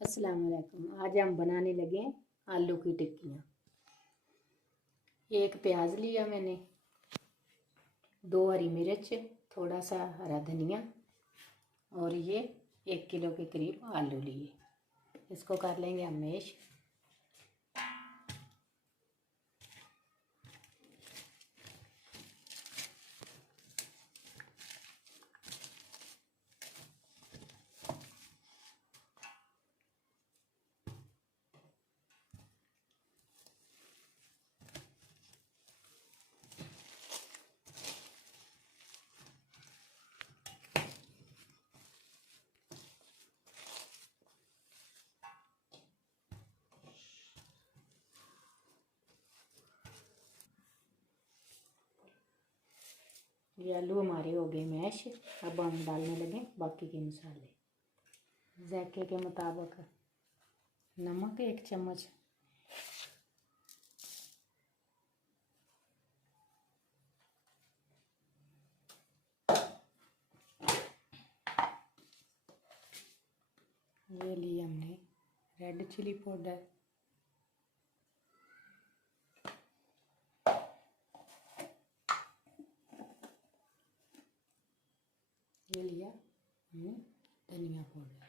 अस्सलाम वालेकुम। आज हम बनाने लगे आलू की टिक्कियाँ। एक प्याज लिया मैंने, 2 हरी मिर्च, थोड़ा सा हरा धनिया और ये 1 किलो के करीब आलू लिए। इसको कर लेंगे हम मैश। ये आलू हमारे हो गए मैश। अब हम डालने लगे बाकी के मसाले। जायके के मुताबिक नमक 1 चम्मच, ये लिए हमने रेड चिली पाउडर, ये लिया हमने धनिया पाउडर।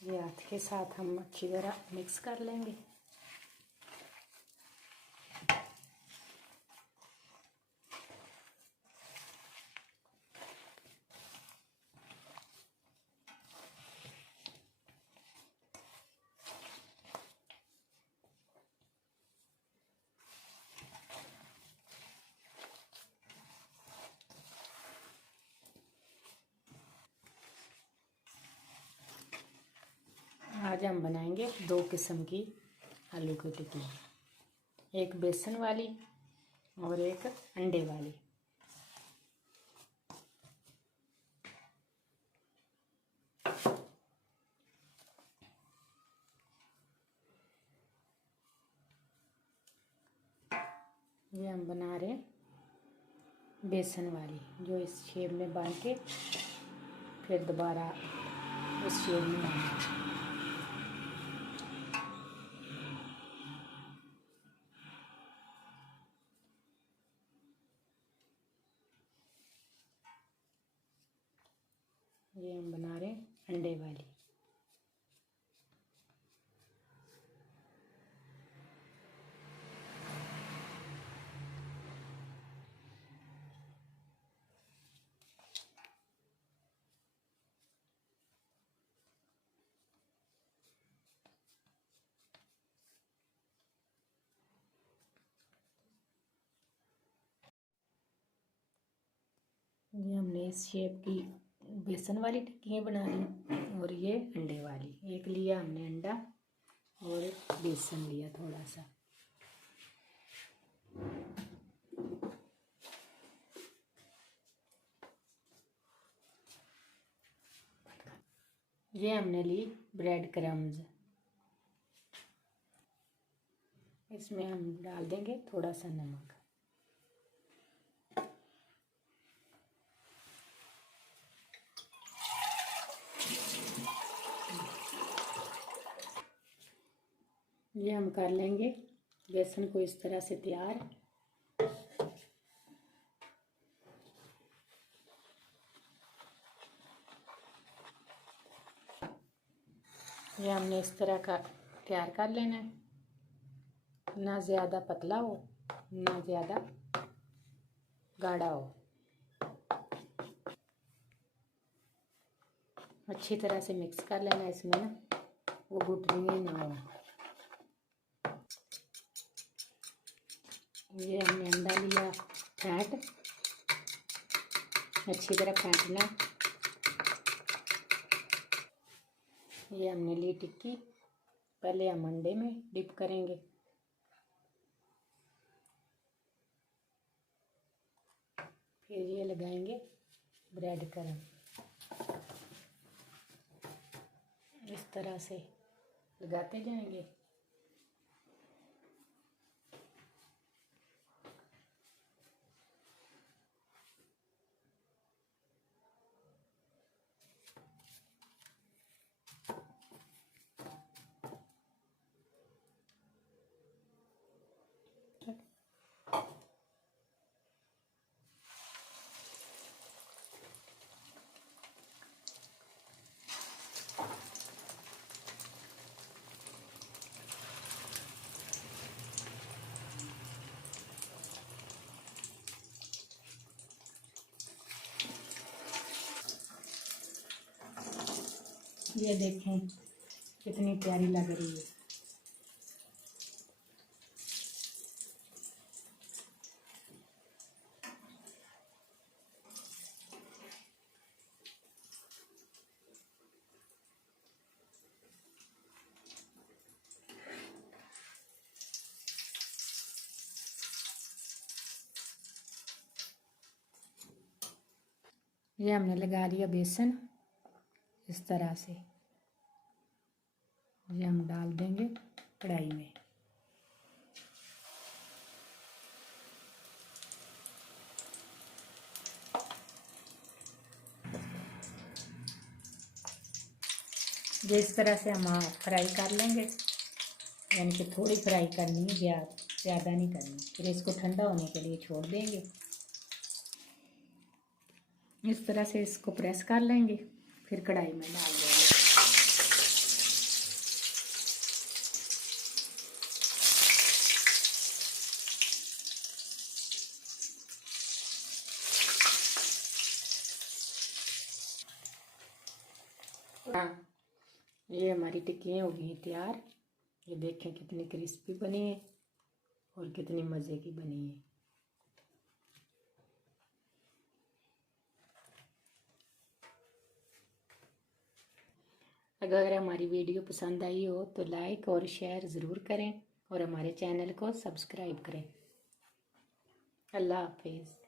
ये हाथ के साथ हम अच्छी तरह मिक्स कर लेंगे। आज हम बनाएंगे 2 किस्म की आलू की टिक्की, एक बेसन वाली और एक अंडे वाली। ये हम बना रहे हैं बेसन वाली, जो इस शेप में बांध के फिर दोबारा उस शेप में बनाना। ये हम बना रहे हैं अंडे वाली। ये हमने इस शेप की बेसन वाली टिक्कियाँ बना ली और ये अंडे वाली। एक लिया हमने अंडा और बेसन लिया थोड़ा सा। ये हमने ली ब्रेड क्रम्स। इसमें हम डाल देंगे थोड़ा सा नमक। ये हम कर लेंगे बेसन को इस तरह से तैयार। ये हमने इस तरह का तैयार कर लेना है, ना ज़्यादा पतला हो ना ज़्यादा गाढ़ा हो। अच्छी तरह से मिक्स कर लेना, इसमें ना वो गुठलियाँ ना हो। ये हमने अंडा लिया, फैट अच्छी तरह फेंटना। ये हमने ली टिक्की, पहले हम अंडे में डिप करेंगे। फिर ये लगाएंगे ब्रेड क्रम्ब। इस तरह से लगाते जाएंगे। ये देखें कितनी प्यारी लग रही है। ये हमने लगा लिया बेसन इस तरह से। ये हम डाल देंगे कढ़ाई में। ये इस तरह से हम फ्राई कर लेंगे, यानी कि थोड़ी फ्राई करनी है, ज़्यादा नहीं करनी। फिर इसको ठंडा होने के लिए छोड़ देंगे। इस तरह से इसको प्रेस कर लेंगे, फिर कढ़ाई में डाल देंगे। हाँ, ये हमारी टिक्कियाँ हो गई हैं तैयार। ये देखें कितनी क्रिस्पी बनी है और कितनी मज़े की बनी है। अगर हमारी वीडियो पसंद आई हो तो लाइक और शेयर ज़रूर करें और हमारे चैनल को सब्सक्राइब करें। अल्लाह हाफिज़।